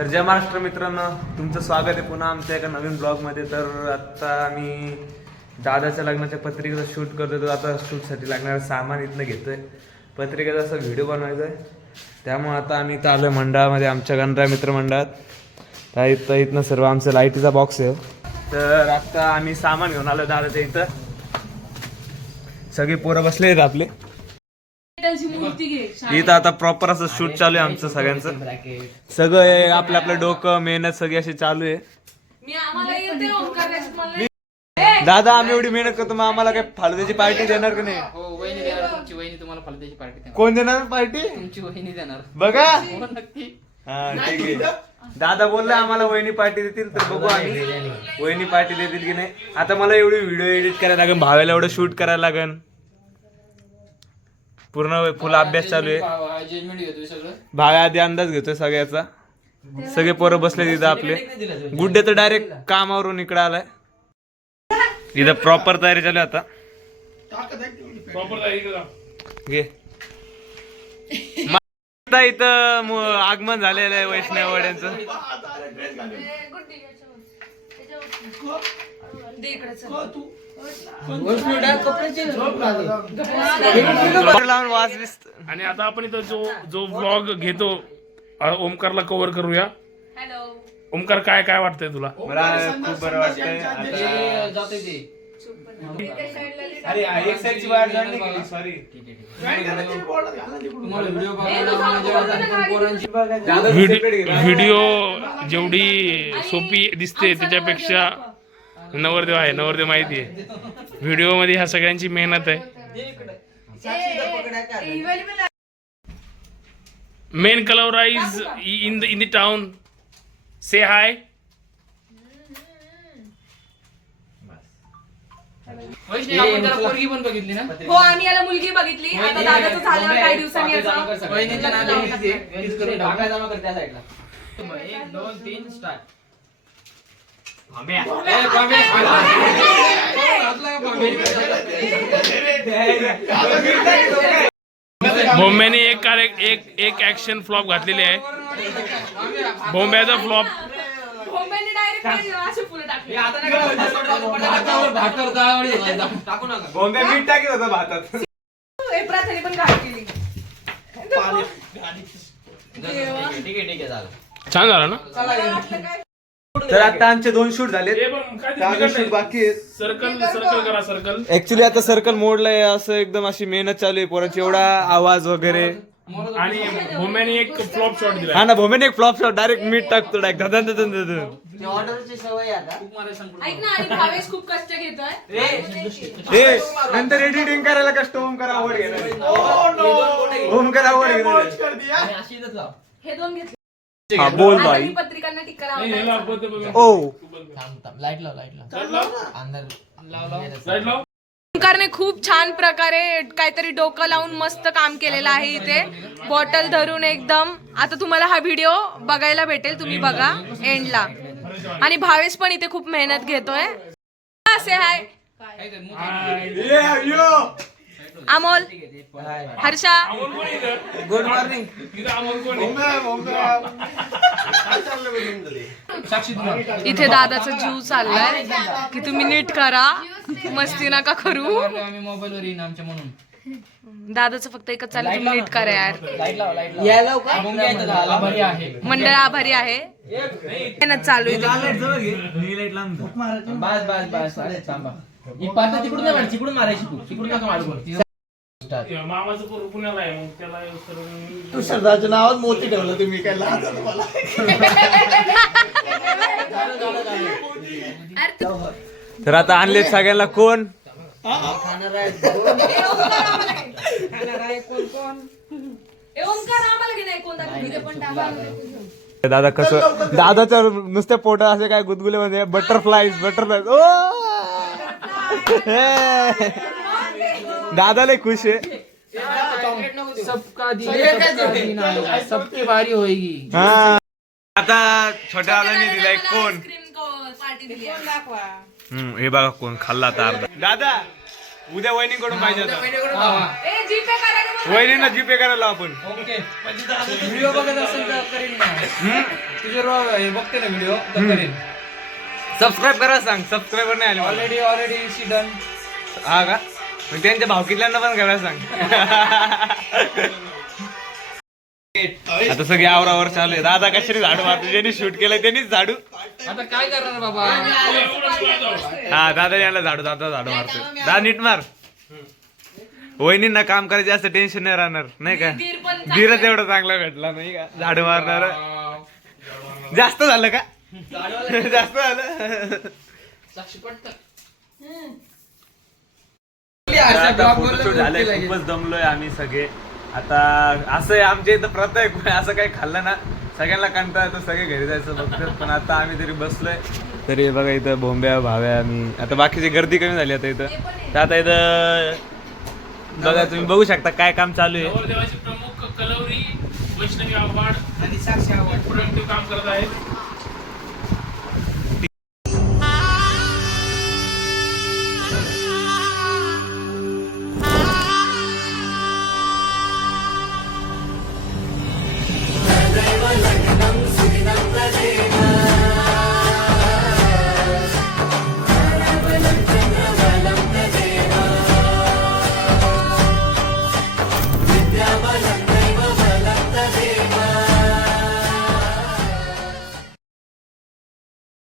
तर जय महाराष्ट्र मित्रांनो, तुमचं स्वागत आहे पुन्हा आमच्या एका नवीन ब्लॉगमध्ये. तर आता आम्ही दादाच्या लग्नाच्या पत्रिकेचा शूट करतोय. तर आता शूटसाठी लागणारं सामान इथनं घेतोय. पत्रिकेचा असा व्हिडिओ बनवायचा आहे, त्यामुळे आता आम्ही इथं आलो मंडळामध्ये, आमच्या गणराय मित्रमंडळात. तर इथनं सर्व आमचं लाईटीचा बॉक्स आहे. तर आता आम्ही सामान घेऊन आलो दादाच्या इथं. सगळे पोरं बसले आहेत आपले इथं. आता प्रॉपर असं शूट चालू आहे आमचं सगळ्यांचं. सगळं आपलं आपलं डोकं मेहनत सगळी अशी चालू आहे. दादा आम्ही एवढी मेहनत करतो, मग आम्हाला काय फालुद्याची पार्टी देणार का नाही? तुम्हाला फालुद्याची पार्टी कोण देणार पार्टी? तुमची वहिनी देणार बघा. नक्की. हा ठीक आहे. दादा बोलला आम्हाला वहिनी पार्टी देतील, तर बघू आम्ही वहिनी पार्टी देतील की नाही. आता मला एवढी व्हिडिओ एडिट करायला लागेल, भावेला एवढं शूट करायला लागेल. पूर्ण फुल अभ्यास चालू आहे. भावे आधी अंदाज घेतोय सगळ्याचा. सगळे पोरं बसले तिथं आपले. गुड्डे तर डायरेक्ट कामावरून इकडे आलाय. इथं प्रॉपर तयारी चालू आहे आता. घे. आता इथं आगमन झालेलं आहे वैष्णव वड्यांचं. आणि आता आपण इथं जो व्लॉग घेतो, ओमकारला कव्हर करूया. ओमकार काय काय वाटतंय तुला? मला खूप बरं वाटतंय. अरे एक साईडची वायर जॉईन नाही केली, सॉरी. व्हिडिओ जेवढी सोपी दिसते त्याच्यापेक्षा नवरदेव आहे, नवरदेव माहिती आहे. व्हिडिओ मध्ये ह्या सगळ्यांची मेहनत आहे. मेन कलवरा is in the town. Say hi. आपण त्याला पोरगी पण बघितली ना? हो, आम्ही याला मुलगी बघितली. आता दादाचं झाल्यावर काही दिवसांनी याचं वहिनीच्या नावाने वीज करून टाका जमा कर त्या साईडला. 1 2 3 स्टार्ट. भोंब्याने एक ऍक्शन फ्लॉप घातलेली आहे. भोंब्याचा फ्लॉप. भोंब्याने डायरेक्ट अशी फुलं टाकली. टाकू नका. बोंबे मीठ टाकीत होतं भातात. प्रार्थने पण घाट केली. ठीक आहे झालं. छान झालं ना? तर आता आमचे 2 शूट झाले. शूट बाकी आहेत. सर्कल करा सर्कल. ऍक्च्युली आता सर्कल मोडलंय. असं एकदम अशी मेहनत चालू आहे पोरांची. एवढा आवाज वगैरे. आणि भोंब्याने एक फ्लॉप शॉट दिला. हा ना, भोमेने एक फ्लॉप शॉट डायरेक्ट मीठ टाकतो डायरेक्ट. ऑर्डरची सवय आता. ऐक ना, आणि भावेश खूप कष्ट घेतोय. ए नंतर एडिटिंग करायला कष्ट ओमकार आवड घेणार. ओमकार आवड घेणार. हे 2 घेतले. हा बोल बाई. आणि पत्रिकांना टिक्का लावायचा. ओ लाईट लाव. अंदर ओंकारने खूप छान प्रकारे काहीतरी डोकं लावून मस्त काम केलेलं आहे इथे. बॉटल धरून एकदम. आता तुम्हाला हा व्हिडिओ बघायला भेटेल, तुम्ही बघा एंडला. आणि भावेश पण इथे खूप मेहनत घेतोय. असे हाय अमोल, हर्षा, गुड मॉर्निंग. इथे दादाचा जीव चाललाय की तुम्ही नीट करा, मस्ती नका करू. आम्ही मोबाईल वर येईन आमच्या म्हणून. दादाचं फक्त एकच चालू, तुम्ही नीट करा यार. आभारी आहे. मंडळ आभारी आहे. मेहनत चालू आहे. बस थांबा. ही पार्ट तिकडून नाही मारायची, तिकडून मारायची. तू तिकडून नका मारू. मामाचं पोर पुण्याला आहे, मग त्याला करून तुषारदाच्या नावात मोती ठेवलं तुम्ही. काय लहान झालं मला. तर आता आणले सगळ्यांना कोण? दादा कसं, दादाच्या नुसत्या पोटात असे काय गुदगुले म्हणजे बटरफ्लाईज. ओ दादा लय खुश आहे. सबकी बारी होईगी. हा आता छोट्या दादाने दिलाय कोण. हे बघा कोण खाल्ला आता अर्धा. दादा उद्या वहिनीकडून पाहिजे उद्या होता. महिन्याकडून लावा. ए जीपे करा रे मग. वहिनींना जीपे करायला आपण. ओके व्हिडिओ बघत असेल तर करीन ना तुझ्या हे बघते ना व्हिडिओ तर करीन. सबस्क्राईब करा सांग. सबस्क्रायबर नाही आले मला. ऑलरेडी शी डन. हा का मग त्यांच्या भावकीतल्यांना पण करायला सांग. आता सगळे आवरावर चालू आहे. दादा कशाने झाडू मारतो. ज्यांनी शूट केलंय त्यांनीच झाडू. आता काय करणार बाबा. हा दादा याला झाडू झाडू मारतोय. दादा नीट मार. वहिनींना काम करायचं जास्त टेन्शन नाही राहणार नाही का. दीर पण धीरच एवढा चांगला भेटला नाही का. झाडू मारणार जास्त झालं का. जास्त झालं. साक्षी पटत. आता फोटोशूट झालंय. खूपच दमलोय आम्ही सगळे. आता असं आहे आमच्या इथं प्रथा आहे. असं काही खाल्लं ना सगळ्यांना कंटाळा येतो. सगळे घरी जायचं बघतात. पण आता आम्ही तरी बसलोय. तरी बघा इथं बोंब्या भाव्या आम्ही. आता बाकीची गर्दी कमी झाली आता इथं. तर आता इथं बघा तुम्ही बघू शकता काय काम चालू आहे. नवरदेवाचे प्रमुख कलवरी वैष्णवी आव्हाड आणि साक्षी आवड प्रोडक्टिव्ह काम करत आहेत.